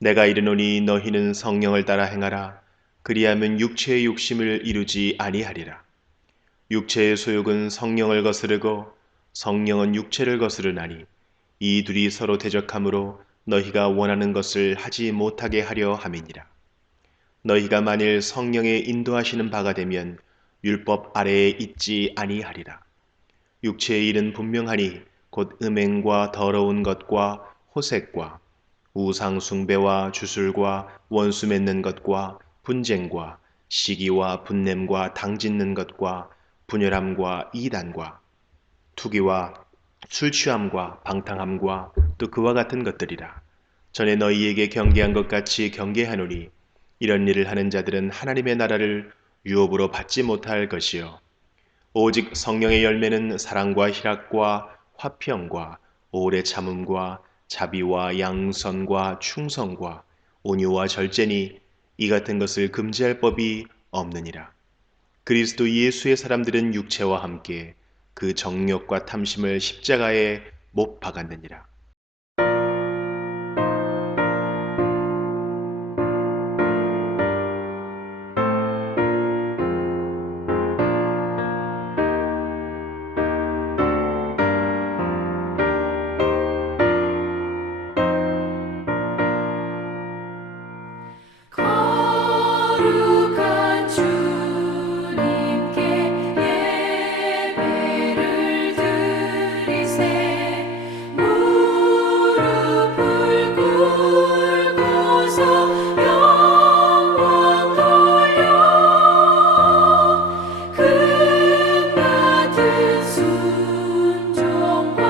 내가 이르노니 너희는 성령을 따라 행하라. 그리하면 육체의 욕심을 이루지 아니하리라. 육체의 소욕은 성령을 거스르고 성령은 육체를 거스르나니 이 둘이 서로 대적하므로 너희가 원하는 것을 하지 못하게 하려 함이니라. 너희가 만일 성령의 인도하시는 바가 되면 율법 아래에 있지 아니하리라. 육체의 일은 분명하니 곧 음행과 더러운 것과 호색과 우상 숭배와 주술과 원수 맺는 것과 분쟁과 시기와 분냄과 당짓는 것과 분열함과 이단과 투기와 술 취함과 방탕함과 또 그와 같은 것들이라. 전에 너희에게 경계한 것 같이 경계하노니 이런 일을 하는 자들은 하나님의 나라를 유업으로 받지 못할 것이요 오직 성령의 열매는 사랑과 희락과 화평과 오래 참음과 자비와 양선과 충성과 온유와 절제니 이 같은 것을 금지할 법이 없느니라. 그리스도 예수의 사람들은 육체와 함께 그 정욕과 탐심을 십자가에 못 박았느니라. 거룩한 주님께 예배를 드리세. 무릎을 꿇고서 영광 돌려 금같은 순종과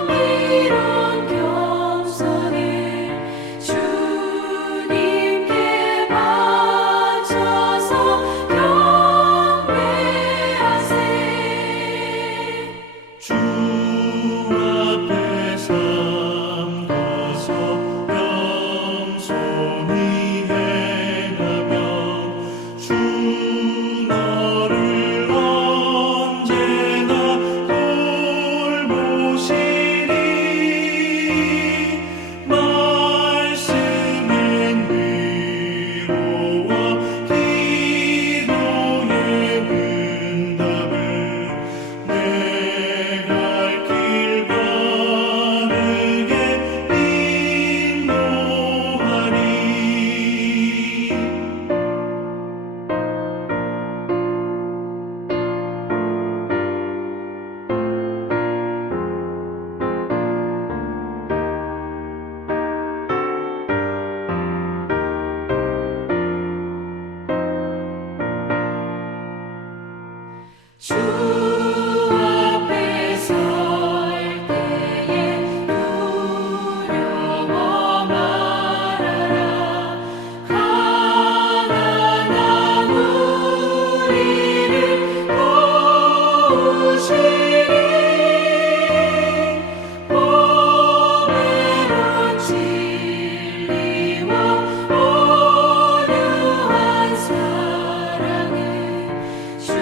양미로운 겸손을 주님께 바쳐서 경배하세. 주 앞에 삼가서 겸손히 행하면 주 너를 언제나 돌보시리. 말씀엔 위로와 기도의 응답을 내 갈 길 바르게 인도하리. 주 앞에 설 때에 두려워 말아라. 가난한 우리를 도우시리. 보배로운 진리와 온유한 사랑을 주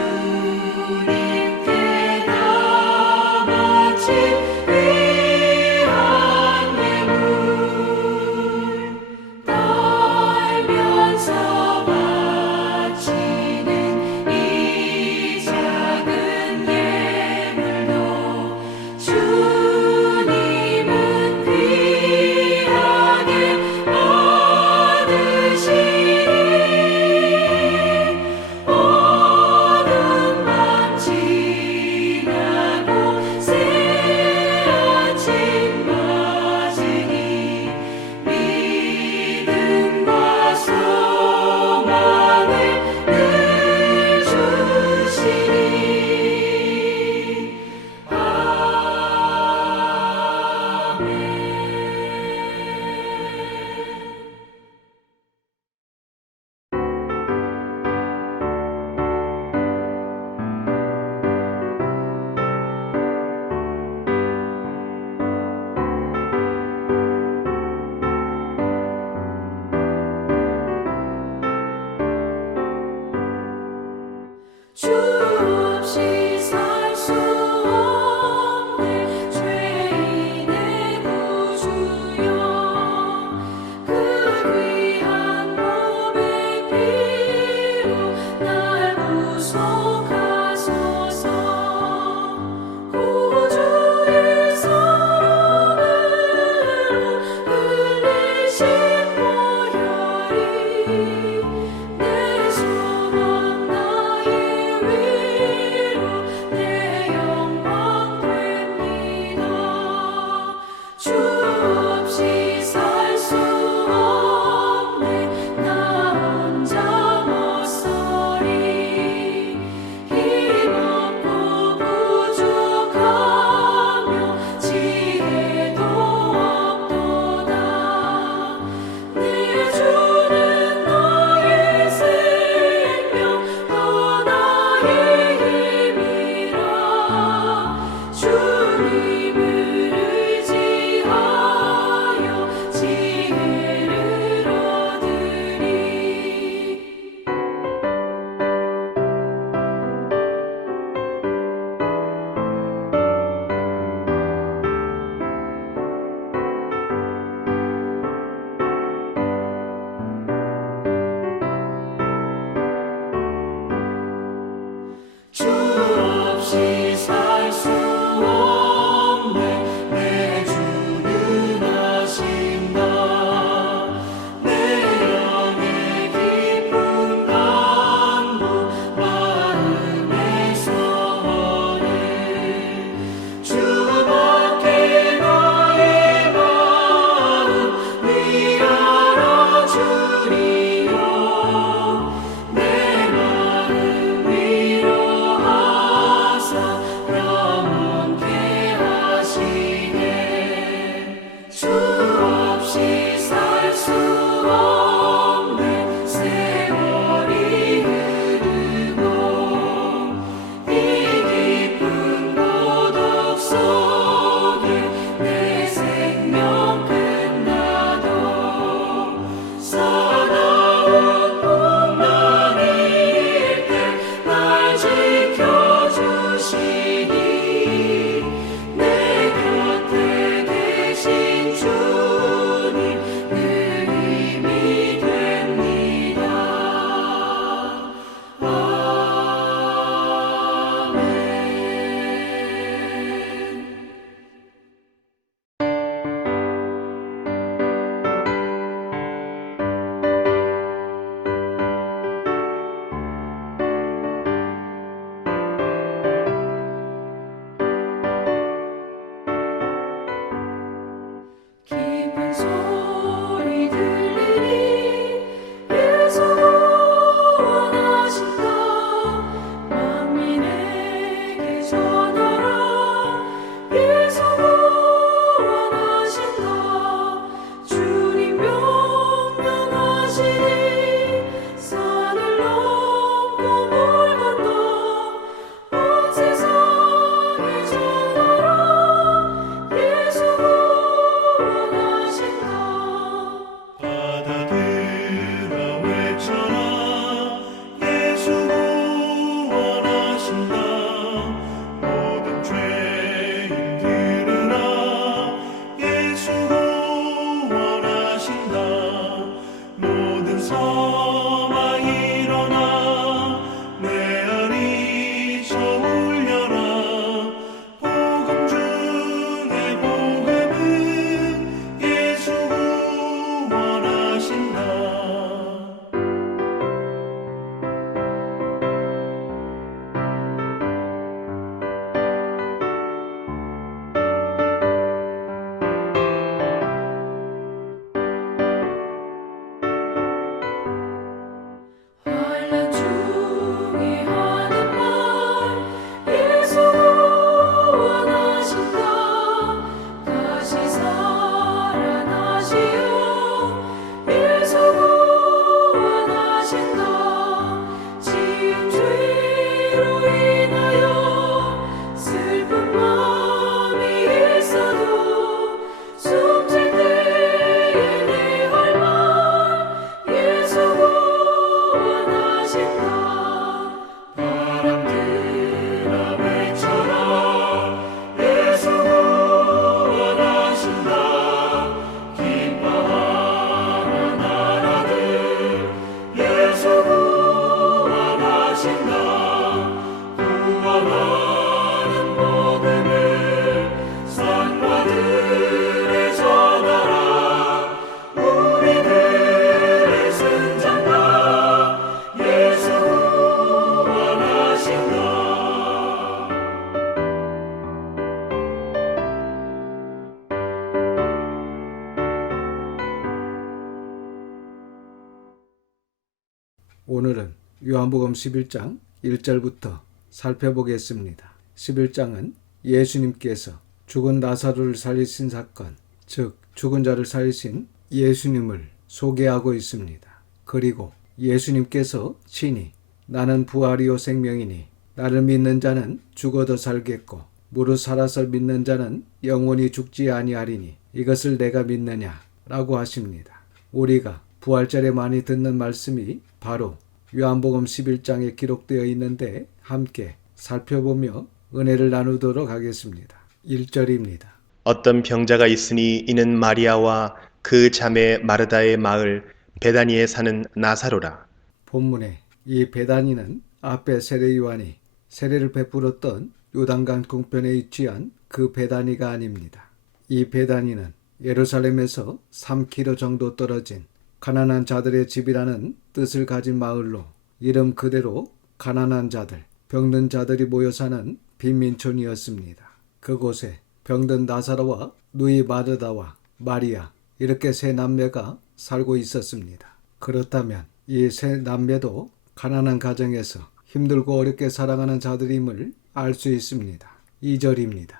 요한복음 11장 1절부터 살펴보겠습니다. 11장은 예수님께서 죽은 나사로를 살리신 사건, 즉 죽은 자를 살리신 예수님을 소개하고 있습니다. 그리고 예수님께서 친히 나는 부활이요 생명이니 나를 믿는 자는 죽어도 살겠고 무릇 살아서 믿는 자는 영원히 죽지 아니하리니 이것을 내가 믿느냐 라고 하십니다. 우리가 부활절에 많이 듣는 말씀이 바로 요한복음 11장에 기록되어 있는데 함께 살펴보며 은혜를 나누도록 하겠습니다. 1절입니다. 어떤 병자가 있으니 이는 마리아와 그 자매 마르다의 마을 베다니에 사는 나사로라. 본문에 이 베다니는 앞에 세례 요한이 세례를 베풀었던 요단강 동편에 위치한 그 베다니가 아닙니다. 이 베다니는 예루살렘에서 3km 정도 떨어진 가난한 자들의 집이라는 뜻을 가진 마을로 이름 그대로 가난한 자들, 병든 자들이 모여 사는 빈민촌이었습니다. 그곳에 병든 나사로와 누이 마르다와 마리아 이렇게 세 남매가 살고 있었습니다. 그렇다면 이 세 남매도 가난한 가정에서 힘들고 어렵게 살아가는 자들임을 알 수 있습니다. 2절입니다.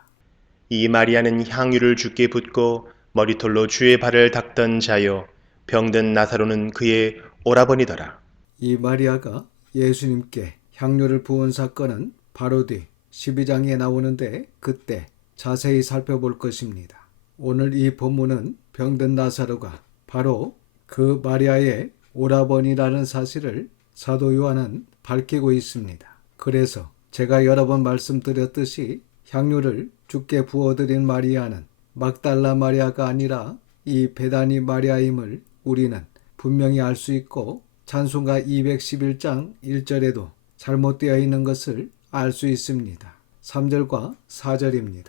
이 마리아는 향유를 주께 붓고 머리털로 주의 발을 닦던 자요 병든 나사로는 그의 오라버니더라. 이 마리아가 예수님께 향료를 부은 사건은 바로 뒤 12장에 나오는데 그때 자세히 살펴볼 것입니다. 오늘 이 본문은 병든 나사로가 바로 그 마리아의 오라버니라는 사실을 사도 요한은 밝히고 있습니다. 그래서 제가 여러 번 말씀드렸듯이 향유를 주께 부어드린 마리아는 막달라 마리아가 아니라 이 베다니 마리아임을 우리는 분명히 알 수 있고 찬송가 211장 1절에도 잘못되어 있는 것을 알 수 있습니다. 3절과 4절입니다.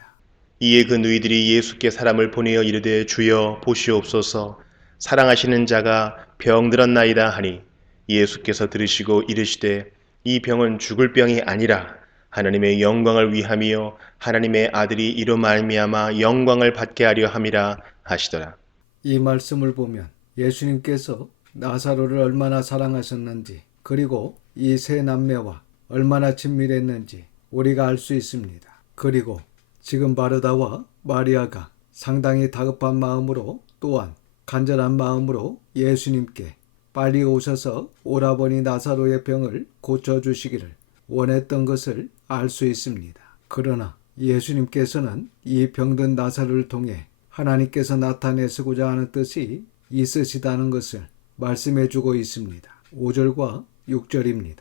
이에 그 누이들이 예수께 사람을 보내어 이르되 주여 보시옵소서 사랑하시는 자가 병들었나이다 하니 예수께서 들으시고 이르시되 이 병은 죽을 병이 아니라 하나님의 영광을 위함이요 하나님의 아들이 이로 말미암아 영광을 받게 하려 함이라 하시더라. 이 말씀을 보면 예수님께서 나사로를 얼마나 사랑하셨는지 그리고 이 세 남매와 얼마나 친밀했는지 우리가 알 수 있습니다. 그리고 지금 마르다와 마리아가 상당히 다급한 마음으로 또한 간절한 마음으로 예수님께 빨리 오셔서 오라버니 나사로의 병을 고쳐주시기를 원했던 것을 알 수 있습니다. 그러나 예수님께서는 이 병든 나사로를 통해 하나님께서 나타내시고자 하는 뜻이 있으시다는 것을 말씀해 주고 있습니다. 5절과 6절입니다.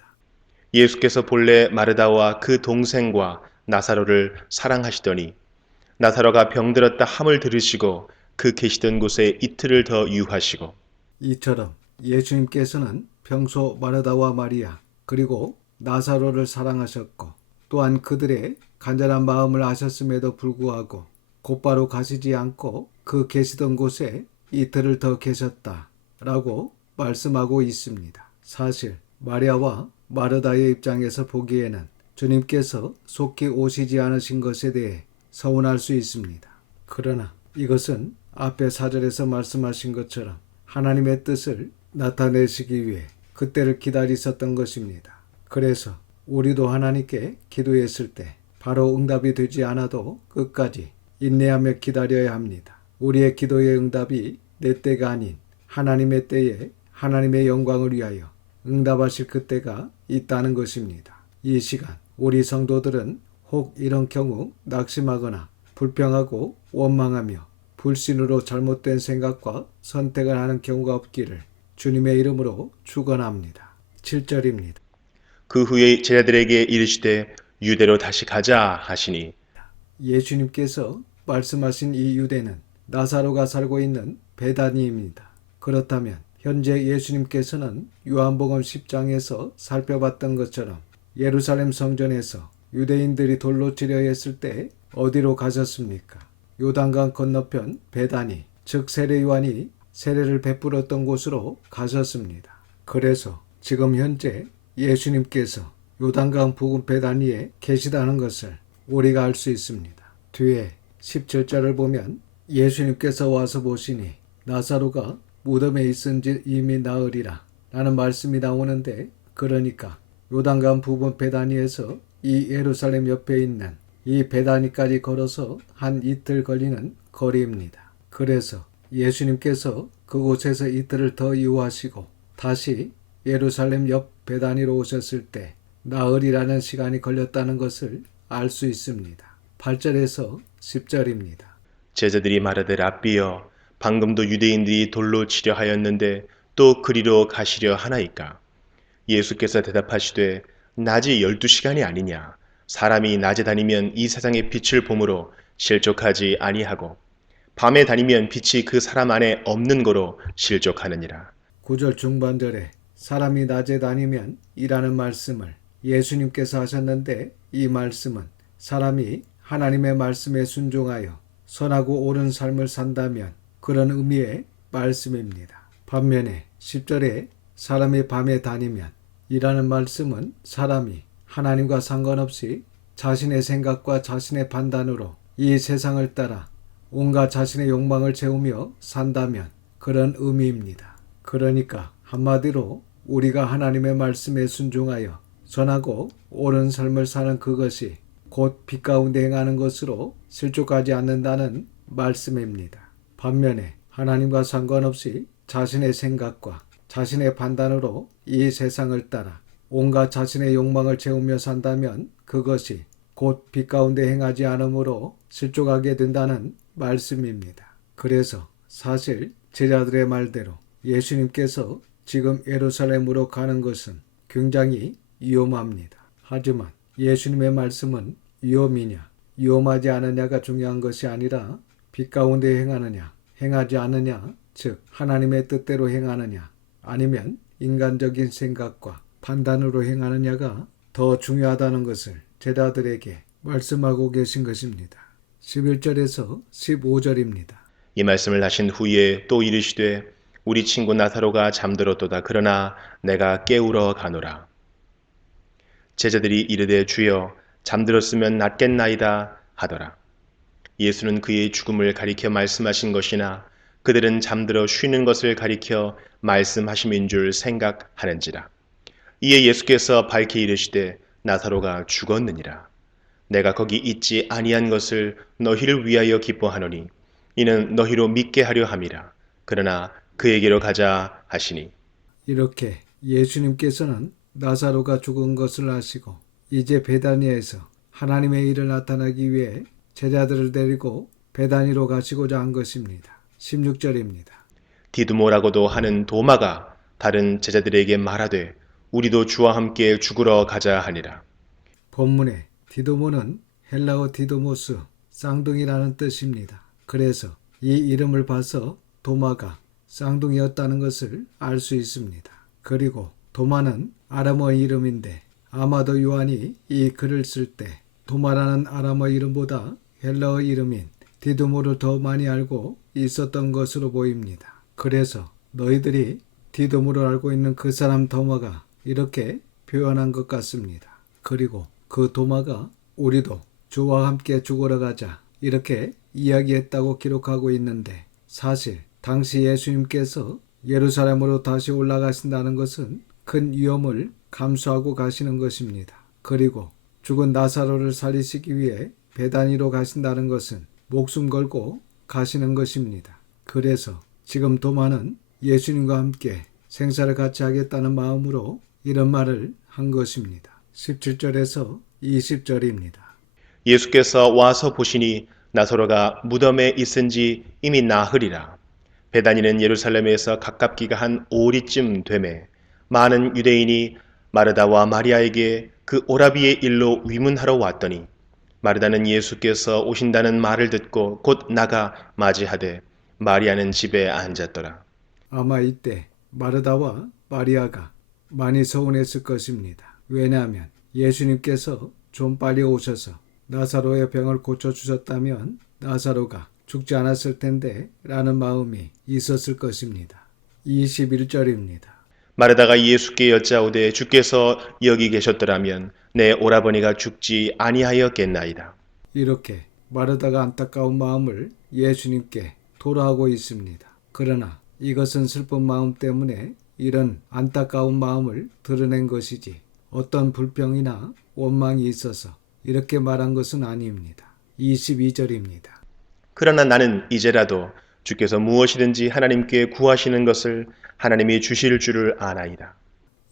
예수께서 본래 마르다와 그 동생과 나사로를 사랑하시더니 나사로가 병들었다 함을 들으시고 그 계시던 곳에 이틀을 더 유하시고 이처럼 예수님께서는 평소 마르다와 마리아 그리고 나사로를 사랑하셨고 또한 그들의 간절한 마음을 아셨음에도 불구하고 곧바로 가시지 않고 그 계시던 곳에 이틀을 더 계셨다라고 말씀하고 있습니다. 사실 마리아와 마르다의 입장에서 보기에는 주님께서 속히 오시지 않으신 것에 대해 서운할 수 있습니다. 그러나 이것은 앞에 4절에서 말씀하신 것처럼 하나님의 뜻을 나타내시기 위해 그때를 기다리셨던 것입니다. 그래서 우리도 하나님께 기도했을 때 바로 응답이 되지 않아도 끝까지 인내하며 기다려야 합니다. 우리의 기도의 응답이 내 때가 아닌 하나님의 때에 하나님의 영광을 위하여 응답하실 그때가 있다는 것입니다. 이 시간 우리 성도들은 혹 이런 경우 낙심하거나 불평하고 원망하며 불신으로 잘못된 생각과 선택을 하는 경우가 없기를 주님의 이름으로 축원합니다. 7절입니다. 그 후에 제자들에게 이르시되 유대로 다시 가자 하시니 예수님께서 말씀하신 이 유대는 나사로가 살고 있는 베다니입니다. 그렇다면 현재 예수님께서는 요한복음 10장에서 살펴봤던 것처럼 예루살렘 성전에서 유대인들이 돌로 치려 했을 때 어디로 가셨습니까? 요단강 건너편 베다니, 즉 세례 요한이 세례를 베풀었던 곳으로 가셨습니다. 그래서 지금 현재 예수님께서 요단강 부근 베다니에 계시다는 것을 우리가 알 수 있습니다. 뒤에 17절을 보면 예수님께서 와서 보시니 나사로가 무덤에 있은지 이미 나으리라 라는 말씀이 나오는데 그러니까 요단강 부근 베다니에서 이 예루살렘 옆에 있는 이 베다니까지 걸어서 한 이틀 걸리는 거리입니다. 그래서 예수님께서 그곳에서 이틀을 더 유하시고 다시 예루살렘 옆 베다니로 오셨을 때 나흘이라는 시간이 걸렸다는 것을 알 수 있습니다. 8절에서 10절입니다. 제자들이 말하되 랍비여 방금도 유대인들이 돌로 치려 하였는데 또 그리로 가시려 하나이까? 예수께서 대답하시되 낮이 12시간이 아니냐? 사람이 낮에 다니면 이 세상의 빛을 보므로 실족하지 아니하고 밤에 다니면 빛이 그 사람 안에 없는 거로 실족하느니라. 9절 중반절에 사람이 낮에 다니면 이라는 말씀을 예수님께서 하셨는데 이 말씀은 사람이 하나님의 말씀에 순종하여 선하고 옳은 삶을 산다면 그런 의미의 말씀입니다. 반면에 10절에 사람이 밤에 다니면 이라는 말씀은 사람이 하나님과 상관없이 자신의 생각과 자신의 판단으로 이 세상을 따라 온갖 자신의 욕망을 채우며 산다면 그런 의미입니다. 그러니까 한마디로 우리가 하나님의 말씀에 순종하여 선하고 옳은 삶을 사는 그것이 곧 빛 가운데 행하는 것으로 실족하지 않는다는 말씀입니다. 반면에 하나님과 상관없이 자신의 생각과 자신의 판단으로 이 세상을 따라 온갖 자신의 욕망을 채우며 산다면 그것이 곧 빛 가운데 행하지 않으므로 실족하게 된다는 말씀입니다. 그래서 사실 제자들의 말대로 예수님께서 지금 예루살렘으로 가는 것은 굉장히 위험합니다. 하지만 예수님의 말씀은 위험이냐, 위험하지 않느냐가 중요한 것이 아니라 빛 가운데 행하느냐, 행하지 않느냐, 즉 하나님의 뜻대로 행하느냐, 아니면 인간적인 생각과 판단으로 행하느냐가 더 중요하다는 것을 제자들에게 말씀하고 계신 것입니다. 11절에서 15절입니다. 이 말씀을 하신 후에 또 이르시되 우리 친구 나사로가 잠들었도다. 그러나 내가 깨우러 가노라. 제자들이 이르되 주여 잠들었으면 낫겠나이다 하더라. 예수는 그의 죽음을 가리켜 말씀하신 것이나 그들은 잠들어 쉬는 것을 가리켜 말씀하심인 줄 생각하는지라. 이에 예수께서 밝히 이르시되 나사로가 죽었느니라. 내가 거기 있지 아니한 것을 너희를 위하여 기뻐하노니 이는 너희로 믿게 하려 함이라. 그러나 그에게로 가자 하시니. 이렇게 예수님께서는 나사로가 죽은 것을 아시고 이제 베다니에서 하나님의 일을 나타나기 위해 제자들을 데리고 베다니로 가시고자 한 것입니다. 16절입니다. 디두모라고도 하는 도마가 다른 제자들에게 말하되 우리도 주와 함께 죽으러 가자 하니라. 본문에 디도모는 헬라어 디도모스, 쌍둥이라는 뜻입니다. 그래서 이 이름을 봐서 도마가 쌍둥이였다는 것을 알 수 있습니다. 그리고 도마는 아람어 이름인데 아마도 요한이 이 글을 쓸 때 도마라는 아람어 이름보다 헬라어 이름인 디두모를 더 많이 알고 있었던 것으로 보입니다. 그래서 너희들이 디두모를 알고 있는 그 사람 도마가 이렇게 표현한 것 같습니다. 그리고 그 도마가 우리도 주와 함께 죽으러 가자 이렇게 이야기했다고 기록하고 있는데 사실 당시 예수님께서 예루살렘으로 다시 올라가신다는 것은 큰 위험을 감수하고 가시는 것입니다. 그리고 죽은 나사로를 살리시기 위해 베다니로 가신다는 것은 목숨 걸고 가시는 것입니다. 그래서 지금 도마는 예수님과 함께 생사를 같이 하겠다는 마음으로 이런 말을 한 것입니다. 17절에서 20절입니다. 예수께서 와서 보시니 나사로가 무덤에 있은지 이미 나흘이라. 베다니는 예루살렘에서 가깝기가 한 5리쯤 되매 많은 유대인이 마르다와 마리아에게 그 오라비의 일로 위문하러 왔더니 마르다는 예수께서 오신다는 말을 듣고 곧 나가 맞이하되 마리아는 집에 앉았더라. 아마 이때 마르다와 마리아가 많이 서운했을 것입니다. 왜냐하면 예수님께서 좀 빨리 오셔서 나사로의 병을 고쳐주셨다면 나사로가 죽지 않았을 텐데 라는 마음이 있었을 것입니다. 21절입니다. 마르다가 예수께 여짜오되 주께서 여기 계셨더라면 내 오라버니가 죽지 아니하였겠나이다. 이렇게 마르다가 안타까운 마음을 예수님께 토로하고 있습니다. 그러나 이것은 슬픈 마음 때문에 이런 안타까운 마음을 드러낸 것이지 어떤 불평이나 원망이 있어서 이렇게 말한 것은 아닙니다. 22절입니다. 그러나 나는 이제라도 주께서 무엇이든지 하나님께 구하시는 것을 하나님이 주실 줄을 아나이다.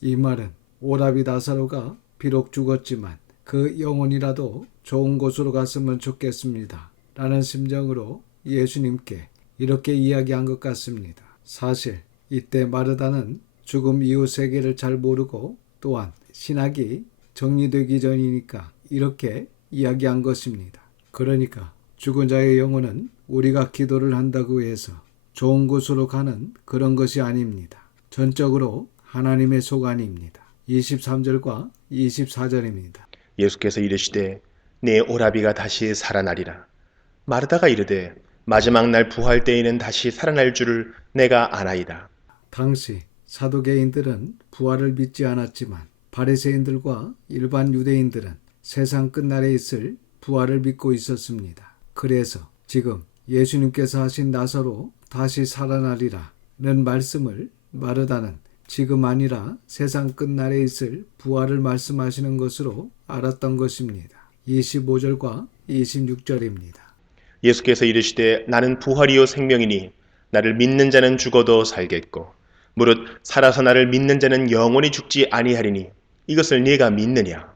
이 말은 오라비 나사로가 비록 죽었지만 그 영혼이라도 좋은 곳으로 갔으면 좋겠습니다. 라는 심정으로 예수님께 이렇게 이야기한 것 같습니다. 사실 이때 마르다는 죽음 이후 세계를 잘 모르고 또한 신학이 정리되기 전이니까 이렇게 이야기한 것입니다. 그러니까 죽은 자의 영혼은 우리가 기도를 한다고 해서 좋은 곳으로 가는 그런 것이 아닙니다. 전적으로 하나님의 소관입니다. 23절과 24절입니다. 예수께서 이르시되 네 오라비가 다시 살아나리라. 마르다가 이르되 마지막 날 부활 때에는 다시 살아날 줄을 내가 아나이다. 당시 사두개인들은 부활을 믿지 않았지만 바리새인들과 일반 유대인들은 세상 끝날에 있을 부활을 믿고 있었습니다. 그래서 지금 예수님께서 하신 나사로 다시 살아나리라는 말씀을 마르다는 지금 아니라 세상 끝날에 있을 부활을 말씀하시는 것으로 알았던 것입니다. 25절과 26절입니다. 예수께서 이르시되 나는 부활이요 생명이니 나를 믿는 자는 죽어도 살겠고 무릇 살아서 나를 믿는 자는 영원히 죽지 아니하리니 이것을 네가 믿느냐?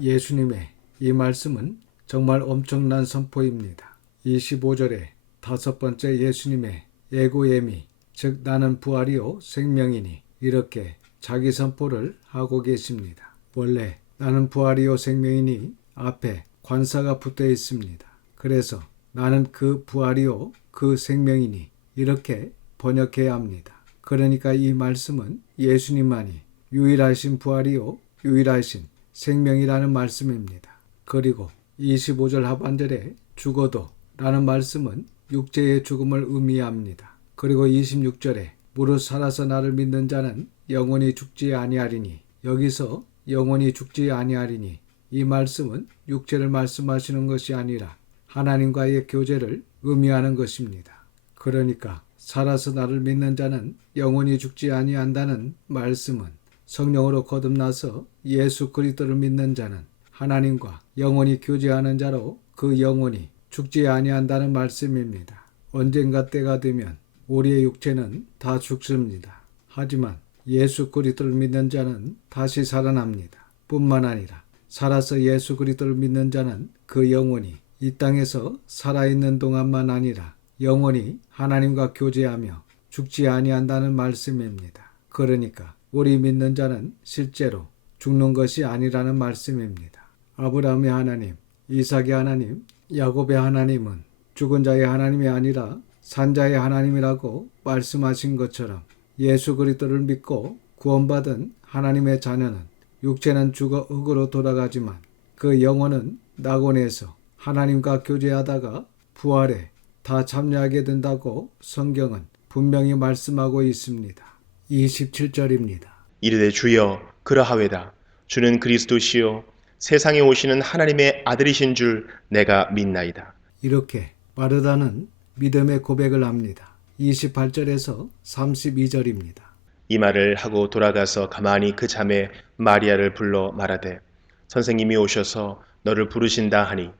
예수님의 이 말씀은 정말 엄청난 선포입니다. 25절에 다섯 번째 예수님의 예고예미, 즉 나는 부활이요 생명이니 이렇게 자기 선포를 하고 계십니다. 원래 나는 부활이요 생명이니 앞에 관사가 붙어 있습니다. 그래서 나는 그 부활이요 그 생명이니 이렇게 번역해야 합니다. 그러니까 이 말씀은 예수님만이 유일하신 부활이요 유일하신 생명이라는 말씀입니다. 그리고 25절 하반절에 죽어도 라는 말씀은 육체의 죽음을 의미합니다. 그리고 26절에 무릇 살아서 나를 믿는 자는 영원히 죽지 아니하리니 여기서 영원히 죽지 아니하리니 이 말씀은 육체를 말씀하시는 것이 아니라 하나님과의 교제를 의미하는 것입니다. 그러니까 살아서 나를 믿는 자는 영원히 죽지 아니한다는 말씀은 성령으로 거듭나서 예수 그리스도를 믿는 자는 하나님과 영원히 교제하는 자로 그 영혼이 죽지 아니한다는 말씀입니다. 언젠가 때가 되면 우리의 육체는 다 죽습니다. 하지만 예수 그리스도를 믿는 자는 다시 살아납니다. 뿐만 아니라 살아서 예수 그리스도를 믿는 자는 그 영혼이 이 땅에서 살아있는 동안만 아니라 영원히 하나님과 교제하며 죽지 아니한다는 말씀입니다. 그러니까 우리 믿는 자는 실제로 죽는 것이 아니라는 말씀입니다. 아브라함의 하나님, 이삭의 하나님, 야곱의 하나님은 죽은 자의 하나님이 아니라 산 자의 하나님이라고 말씀하신 것처럼 예수 그리스도를 믿고 구원받은 하나님의 자녀는 육체는 죽어 흙으로 돌아가지만 그 영혼은 낙원에서 하나님과 교제하다가 부활에 다 참여하게 된다고 성경은 분명히 말씀하고 있습니다. 27절입니다. 이르되 주여 그러하외다. 주는 그리스도시요 세상에 오시는 하나님의 아들이신 줄 내가 믿나이다. 이렇게 마르다는 믿음의 고백을 합니다. 28절에서 32절입니다. 이 말을 하고 돌아가서 가만히 그 자매 마리아를 불러 말하되 선생님이 오셔서 너를 부르신다 하니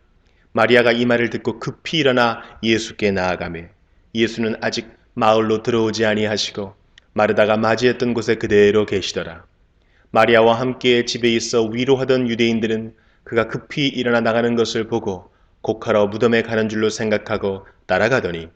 마리아가 이 말을 듣고 급히 일어나 예수께 나아가매 예수는 아직 마을로 들어오지 아니하시고 마르다가 맞이했던 곳에 그대로 계시더라. 마리아와 함께 집에 있어 위로하던 유대인들은 그가 급히 일어나 나가는 것을 보고 곡하러 무덤에 가는 줄로 생각하고 따라가더니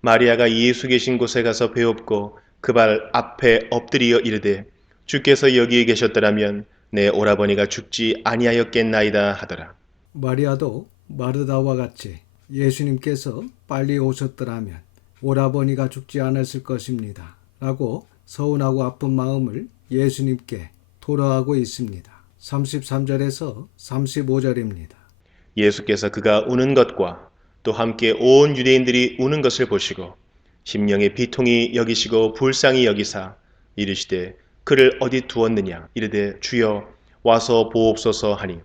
마리아가 예수 계신 곳에 가서 배웁고 그 발 앞에 엎드리어 이르되 주께서 여기에 계셨더라면 내 오라버니가 죽지 아니하였겠나이다 하더라. 마리아도 마르다와 같이 예수님께서 빨리 오셨더라면 오라버니가 죽지 않았을 것입니다. 라고 서운하고 아픈 마음을 예수님께 토로하고 있습니다. 33절에서 35절입니다. 예수께서 그가 우는 것과 또 함께 온 유대인들이 우는 것을 보시고 심령의 비통이 여기시고 불쌍히 여기사 이르시되 그를 어디 두었느냐 이르되 주여 와서 보옵소서 하니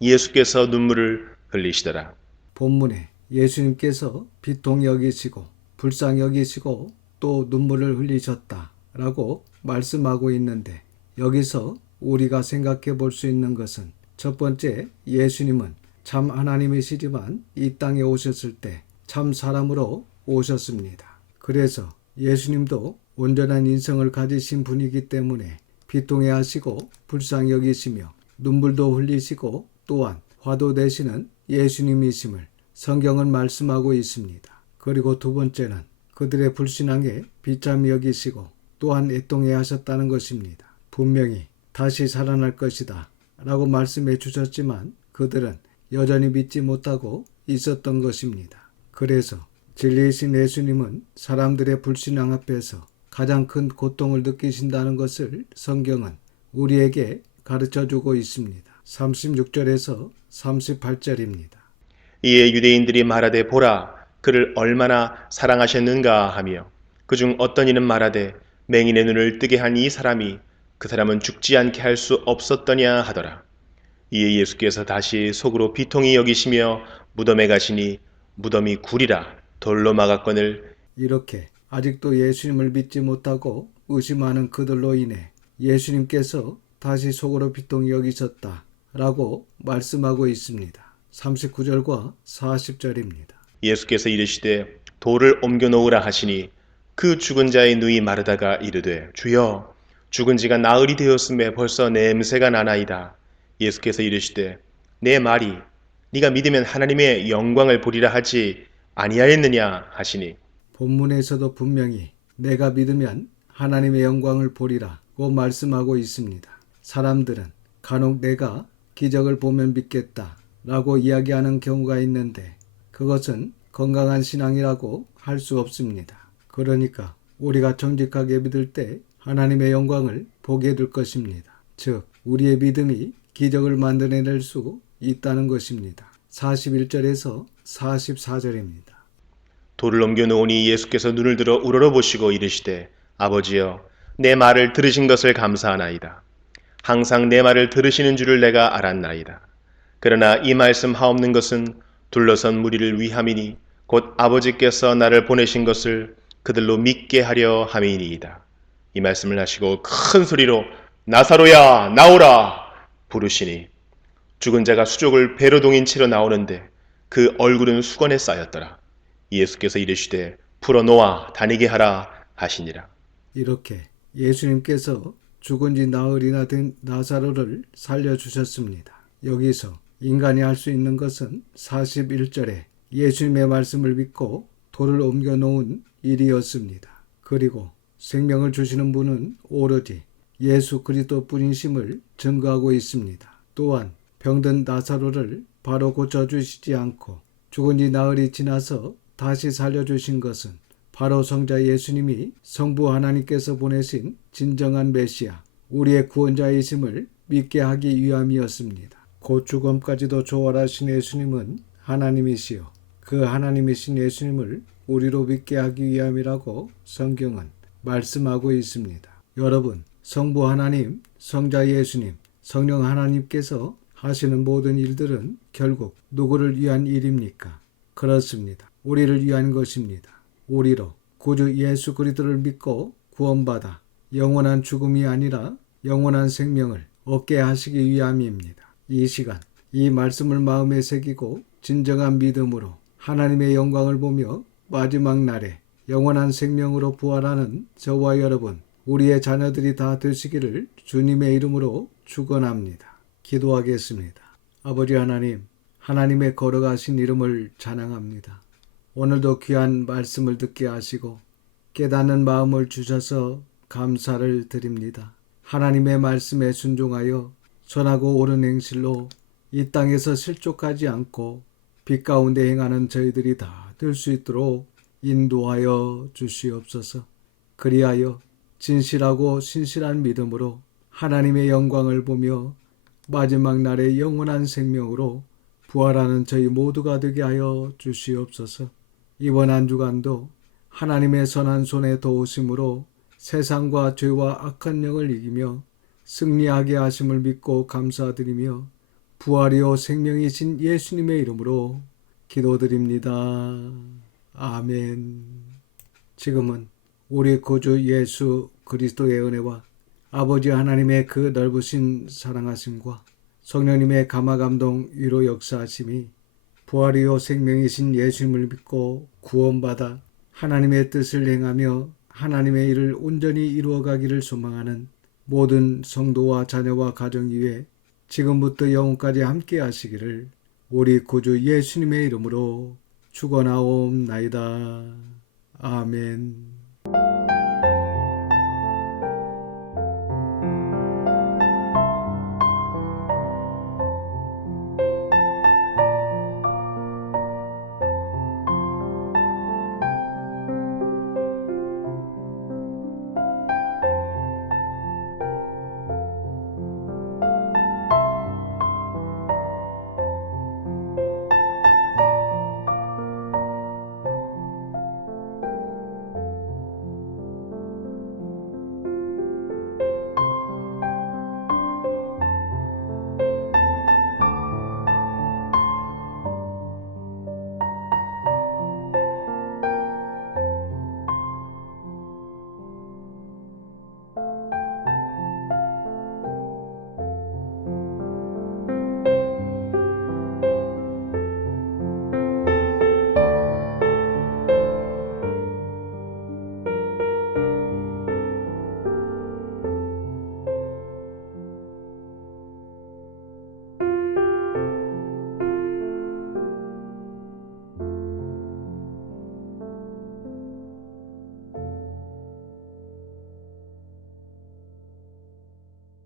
예수께서 눈물을 흘리시더라. 본문에 예수님께서 비통 여기시고 불쌍히 여기시고 또 눈물을 흘리셨다라고 말씀하고 있는데 여기서 우리가 생각해 볼 수 있는 것은 첫 번째, 예수님은 참 하나님이시지만 이 땅에 오셨을 때 참 사람으로 오셨습니다. 그래서 예수님도 온전한 인성을 가지신 분이기 때문에 비통해 하시고 불쌍히 여기시며 눈물도 흘리시고 또한 화도 내시는 예수님이심을 성경은 말씀하고 있습니다. 그리고 두 번째는 그들의 불신앙에 비참히 여기시고 또한 애통해 하셨다는 것입니다. 분명히 다시 살아날 것이다 라고 말씀해 주셨지만 그들은 여전히 믿지 못하고 있었던 것입니다. 그래서 진리이신 예수님은 사람들의 불신앙 앞에서 가장 큰 고통을 느끼신다는 것을 성경은 우리에게 가르쳐주고 있습니다. 36절에서 38절입니다. 이에 유대인들이 말하되 보라 그를 얼마나 사랑하셨는가 하며 그중 어떤 이는 말하되 맹인의 눈을 뜨게 한 이 사람이 그 사람은 죽지 않게 할 수 없었더냐 하더라. 이에 예수께서 다시 속으로 비통히 여기시며 무덤에 가시니 무덤이 굴이라 돌로 막았거늘. 이렇게 아직도 예수님을 믿지 못하고 의심하는 그들로 인해 예수님께서 다시 속으로 비통히 여기셨다 라고 말씀하고 있습니다. 39절과 40절입니다. 예수께서 이르시되 돌을 옮겨 놓으라 하시니 그 죽은 자의 누이 마르다가 이르되 주여 죽은 지가 나흘이 되었음에 벌써 냄새가 나나이다. 예수께서 이르시되 내 말이 네가 믿으면 하나님의 영광을 보리라 하지 아니하였느냐 하시니. 본문에서도 분명히 내가 믿으면 하나님의 영광을 보리라고 말씀하고 있습니다. 사람들은 간혹 내가 기적을 보면 믿겠다 라고 이야기하는 경우가 있는데 그것은 건강한 신앙이라고 할 수 없습니다. 그러니까 우리가 정직하게 믿을 때 하나님의 영광을 보게 될 것입니다. 즉 우리의 믿음이 기적을 만들어낼 수 있다는 것입니다. 41절에서 44절입니다. 돌을 옮겨 놓으니 예수께서 눈을 들어 우러러보시고 이르시되 아버지여 내 말을 들으신 것을 감사하나이다. 항상 내 말을 들으시는 줄을 내가 알았나이다. 그러나 이 말씀 하옵는 것은 둘러선 무리를 위함이니 곧 아버지께서 나를 보내신 것을 그들로 믿게 하려 함이니이다. 이 말씀을 하시고 큰 소리로 나사로야 나오라 부르시니 죽은 자가 수족을 배로 동인 채로 나오는데 그 얼굴은 수건에 쌓였더라. 예수께서 이르시되 풀어놓아 다니게 하라 하시니라. 이렇게 예수님께서 죽은 지 나흘이나 된 나사로를 살려주셨습니다. 여기서 인간이 할 수 있는 것은 41절에 예수님의 말씀을 믿고 돌을 옮겨 놓은 일이었습니다. 그리고 생명을 주시는 분은 오로지 예수 그리스도 뿐이심을 증거하고 있습니다. 또한 병든 나사로를 바로 고쳐주시지 않고 죽은 지 나흘이 지나서 다시 살려주신 것은 바로 성자 예수님이 성부 하나님께서 보내신 진정한 메시아, 우리의 구원자이심을 믿게 하기 위함이었습니다. 곧 죽음까지도 초월하신 예수님은 하나님이시요 그 하나님이신 예수님을 우리로 믿게 하기 위함이라고 성경은 말씀하고 있습니다. 여러분, 성부 하나님, 성자 예수님, 성령 하나님께서 하시는 모든 일들은 결국 누구를 위한 일입니까? 그렇습니다. 우리를 위한 것입니다. 우리로 구주 예수 그리스도를 믿고 구원받아 영원한 죽음이 아니라 영원한 생명을 얻게 하시기 위함입니다. 이 시간 이 말씀을 마음에 새기고 진정한 믿음으로 하나님의 영광을 보며 마지막 날에 영원한 생명으로 부활하는 저와 여러분, 우리의 자녀들이 다 되시기를 주님의 이름으로 축원합니다. 기도하겠습니다. 아버지 하나님, 하나님의 걸어가신 이름을 찬양합니다. 오늘도 귀한 말씀을 듣게 하시고 깨닫는 마음을 주셔서 감사를 드립니다. 하나님의 말씀에 순종하여 선하고 옳은 행실로 이 땅에서 실족하지 않고 빛 가운데 행하는 저희들이 다 될 수 있도록 인도하여 주시옵소서. 그리하여 진실하고 신실한 믿음으로 하나님의 영광을 보며 마지막 날의 영원한 생명으로 부활하는 저희 모두가 되게 하여 주시옵소서. 이번 한 주간도 하나님의 선한 손에 도우심으로 세상과 죄와 악한 영을 이기며 승리하게 하심을 믿고 감사드리며 부활이요 생명이신 예수님의 이름으로 기도드립니다. 아멘. 지금은 우리 구주 예수 그리스도의 은혜와 아버지 하나님의 그 넓으신 사랑하심과 성령님의 감화감동 위로 역사하심이 부활이요 생명이신 예수님을 믿고 구원받아 하나님의 뜻을 행하며 하나님의 일을 온전히 이루어가기를 소망하는 모든 성도와 자녀와 가정 위에 지금부터 영원까지 함께 하시기를 우리 구주 예수님의 이름으로 축원하옵나이다. 아멘.